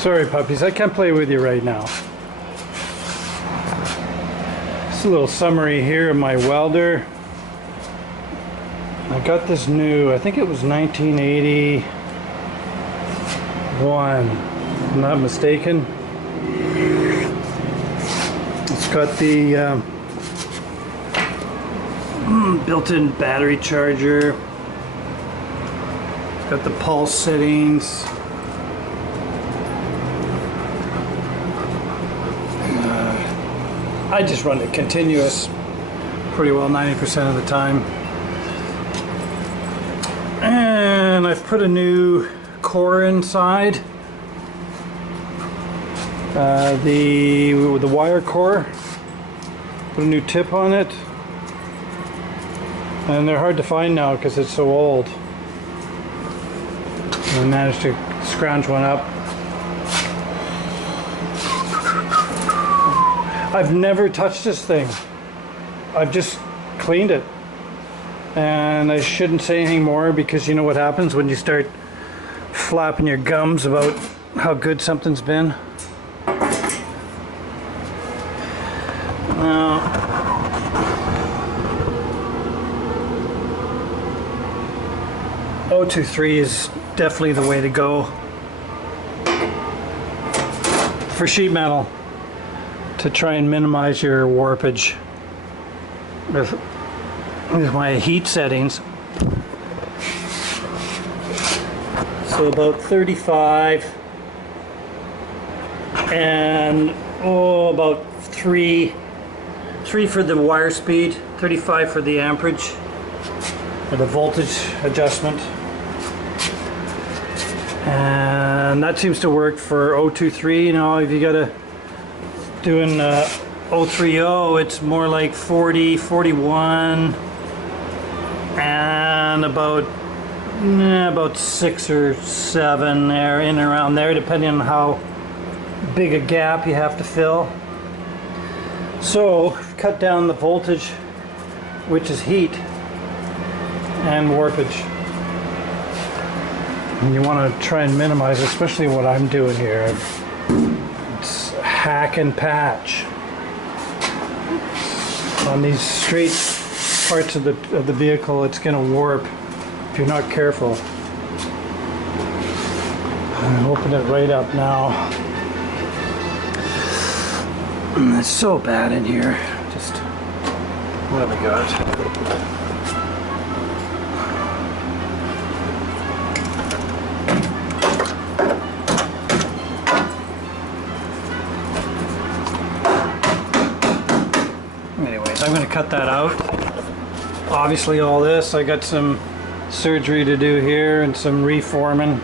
Sorry puppies, I can't play with you right now. Just a little summary here of my welder. I got this new, I think it was 1981, if I'm not mistaken. It's got the built-in battery charger. It's got the pulse settings. I just run it continuous pretty well 90% of the time. And I've put a new core inside. The wire core. Put a new tip on it. And they're hard to find now because it's so old. I managed to scrounge one up. I've never touched this thing. I've just cleaned it. And I shouldn't say anything more because you know what happens when you start flapping your gums about how good something's been. Now, .023 is definitely the way to go for sheet metal to try and minimize your warpage with my heat settings. So about 35 and about 3 for the wire speed, 35 for the amperage or the voltage adjustment. And that seems to work for .023. You know, if you gotta doing .030, it's more like 40, 41, and about 6 or 7 there, in and around there, depending on how big a gap you have to fill. So cut down the voltage, which is heat and warpage. And you want to try and minimize, especially what I'm doing here. It's hack and patch on these straight parts of the vehicle. It's going to warp if you're not careful. I'm open it right up now. It's so bad in here. Just what have we got? I'm going to cut that out. Obviously all this, I got some surgery to do here and some reforming.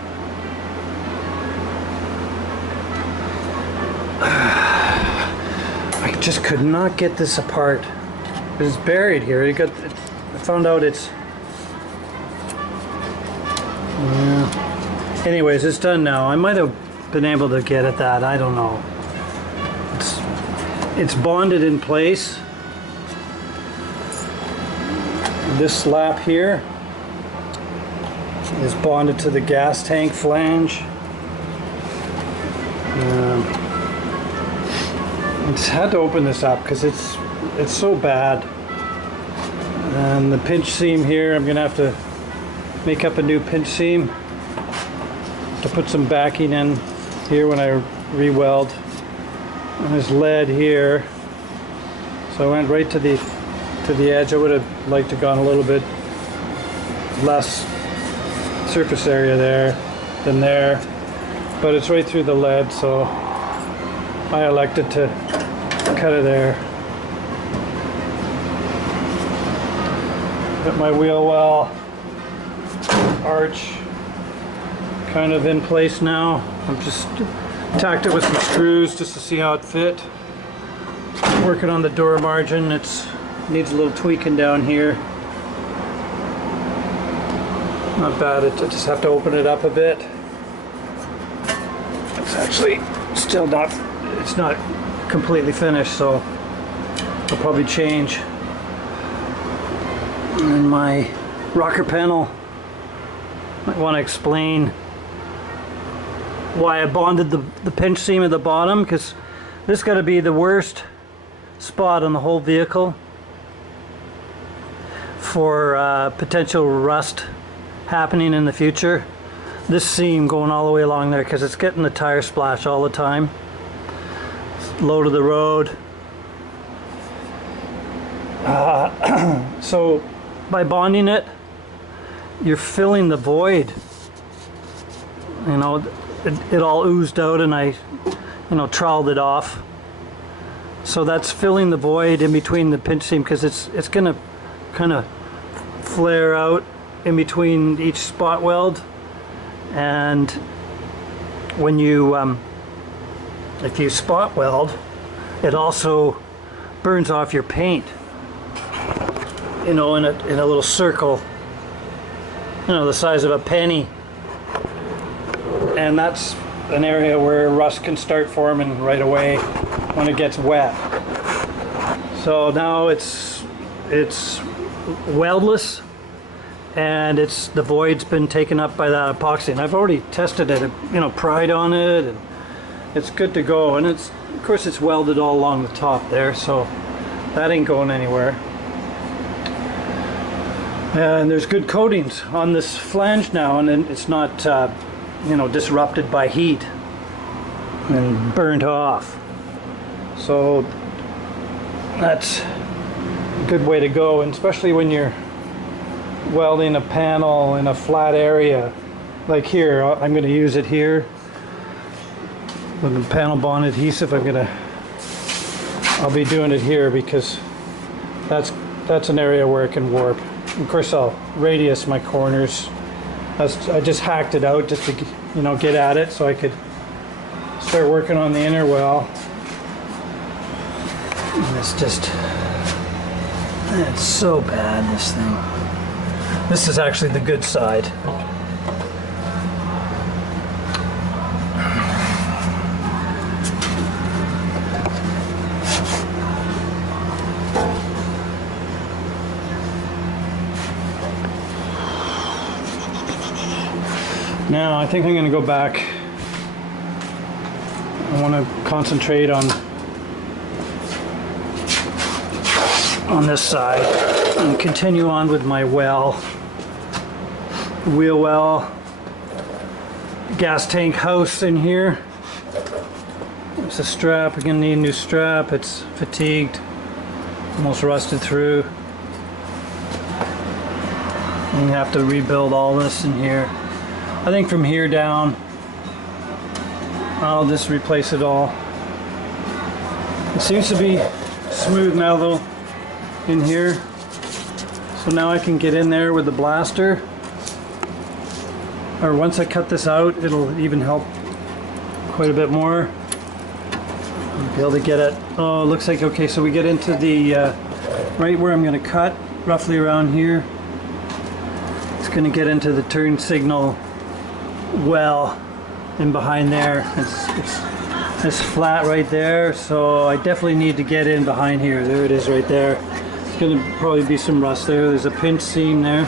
I just could not get this apart. It's buried here. I found out it's... Anyways, it's done now. I might have been able to get at that. I don't know. It's bonded in place. This lap here is bonded to the gas tank flange. I just had to open this up because it's so bad. And the pinch seam here, I'm gonna have to make up a new pinch seam to put some backing in here when I re-weld. And there's lead here, so I went right to the edge. I would have liked to gone a little bit less surface area there than there, but it's right through the lead, so I elected to cut it there. Got my wheel well arch kind of in place now. I'm just tacked it with some screws just to see how it fit. Working on the door margin. It's needs a little tweaking down here. Not bad. I just have to open it up a bit. It's actually still not, it's not completely finished, so I'll probably change. And my rocker panel, might want to explain why I bonded the pinch seam at the bottom, because this got to be the worst spot on the whole vehicle for potential rust happening in the future. This seam going all the way along there, because it's getting the tire splash all the time. Low to the road. So by bonding it, you're filling the void. You know, it all oozed out, and I, you know, troweled it off. So that's filling the void in between the pinch seam, because it's gonna kind of flare out in between each spot weld. And when you if you spot weld, it also burns off your paint, you know, in a little circle, you know, the size of a penny. And that's an area where rust can start forming right away when it gets wet. So now it's weldless, and the void's been taken up by that epoxy. And I've already tested it, you know, pried on it, and it's good to go. And of course it's welded all along the top there, so that ain't going anywhere. And there's good coatings on this flange now, and it's not you know, disrupted by heat and burnt off. So that's a good way to go, and especially when you're welding a panel in a flat area like here. I'm going to use it here with the panel bond adhesive. I'll be doing it here, because that's an area where it can warp. Of course I'll radius my corners. I just hacked it out just to, you know, get at it so I could start working on the inner well. And it's so bad, this thing. This is actually the good side. Now I think I'm going to go back. I want to concentrate on this side and continue on with my well, wheel well, gas tank house in here. There's a strap. We're going to need a new strap. It's fatigued, almost rusted through. And we have to rebuild all this in here. I think from here down, I'll just replace it all. It seems to be smooth now though in here. So now I can get in there with the blaster. Or once I cut this out, it'll even help quite a bit more. I'll be able to get it. Oh, it looks like, okay, so we get into the, right where I'm going to cut, roughly around here. It's going to get into the turn signal well, and behind there it's flat right there, so I definitely need to get in behind here. There it is right there. It's going to probably be some rust there. There's a pinch seam there.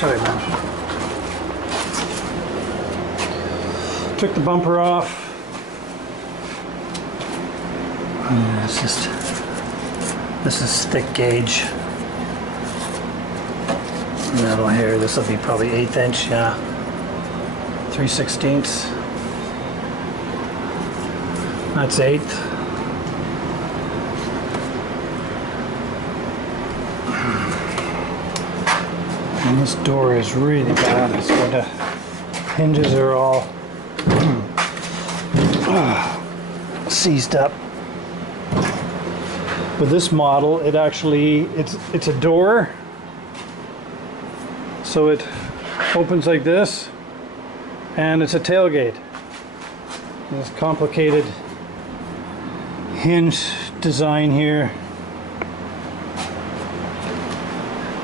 Sorry, man. Took the bumper off. This is stick gauge metal here. This will be probably 1/8 inch, yeah, 3/16. That's 1/8. And this door is really bad. It's got the hinges are all seized up. With this model, it actually it's a door. So it opens like this, and it's a tailgate. This complicated hinge design here.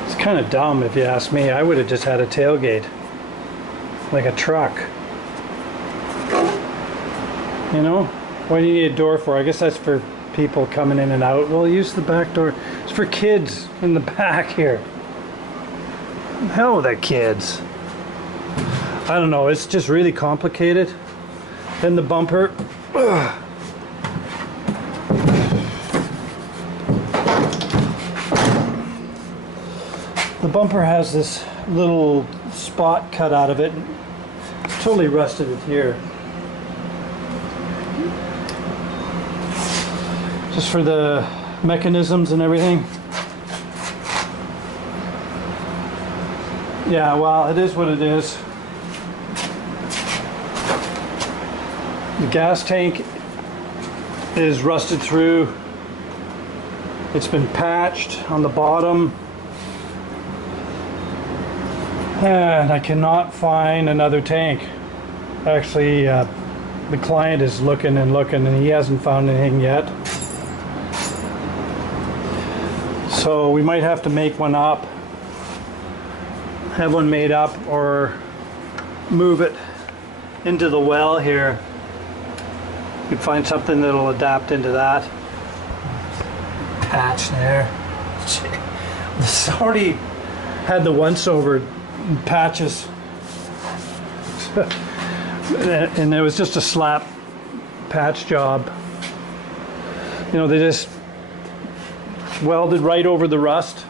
It's kind of dumb if you ask me. I would have just had a tailgate, like a truck. You know? What do you need a door for? I guess that's for people coming in and out. Well, use the back door. It's for kids in the back here. Hell with the kids. I don't know, it's just really complicated. Then the bumper. The bumper has this little spot cut out of it. It's totally rusted it here. Just for the mechanisms and everything. Yeah, well, it is what it is. The gas tank is rusted through. It's been patched on the bottom. And I cannot find another tank. Actually, the client is looking and looking and he hasn't found anything yet. So we might have to make one up. Have one made up or move it into the well here. You can find something that'll adapt into that. Patch there. This already had the once over patches. And it was just a slap patch job. You know, they just welded right over the rust.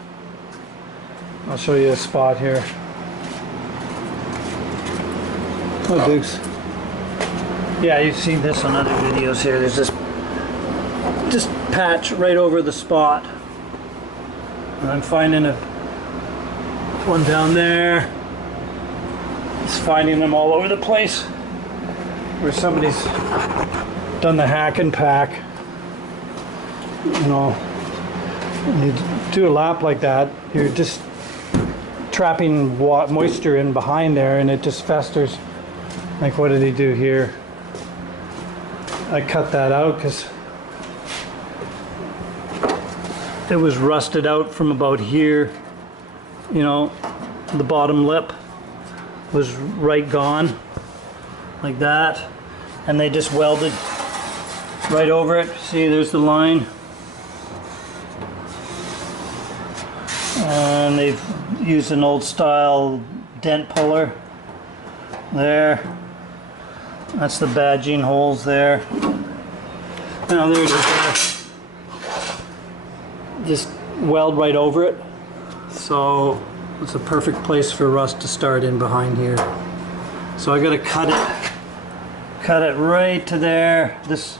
I'll show you a spot here. Oh, Dukes. Yeah, you've seen this on other videos here. There's this just patch right over the spot. And I'm finding one down there. Just finding them all over the place where somebody's done the hack and pack. You know, when you do a lap like that, you're just trapping moisture in behind there and it just festers. Like, what did he do here? I cut that out because it was rusted out from about here. You know, the bottom lip was right gone like that, and they just welded right over it. See, there's the line, and they've used an old style dent puller there. That's the badging holes there. Now there it is there. Just weld right over it. So it's a perfect place for rust to start in behind here. So I gotta cut it right to there, this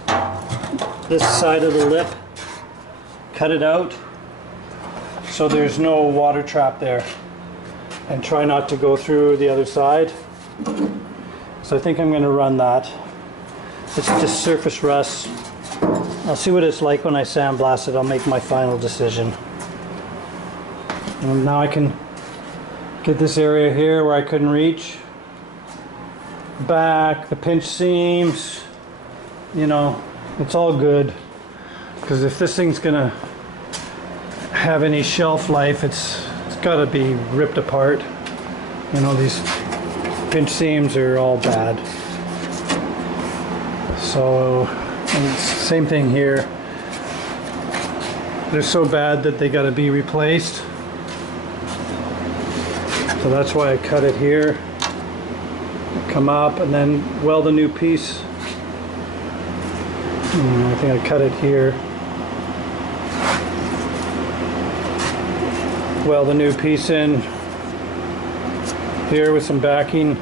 side of the lip. Cut it out so there's no water trap there. And try not to go through the other side. So I think I'm going to run that. It's just surface rust. I'll see what it's like when I sandblast it. I'll make my final decision. And now I can get this area here where I couldn't reach. Back, the pinch seams. You know, it's all good. Because if this thing's going to have any shelf life, it's got to be ripped apart. You know, these pinch seams are all bad. So, and same thing here. They're so bad that they got to be replaced. So that's why I cut it here. Come up and then weld a new piece. I think I cut it here. Weld a new piece in here with some backing.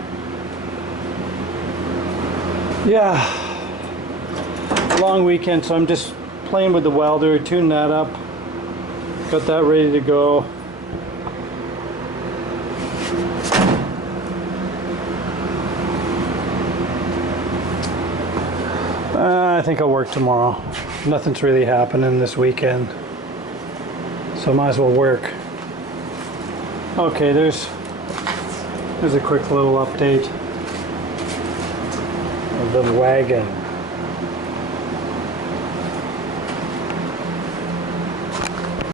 Yeah, long weekend, so I'm just playing with the welder, tuning that up, got that ready to go. I think I'll work tomorrow. Nothing's really happening this weekend, so I might as well work. Okay, there's a quick little update of the wagon.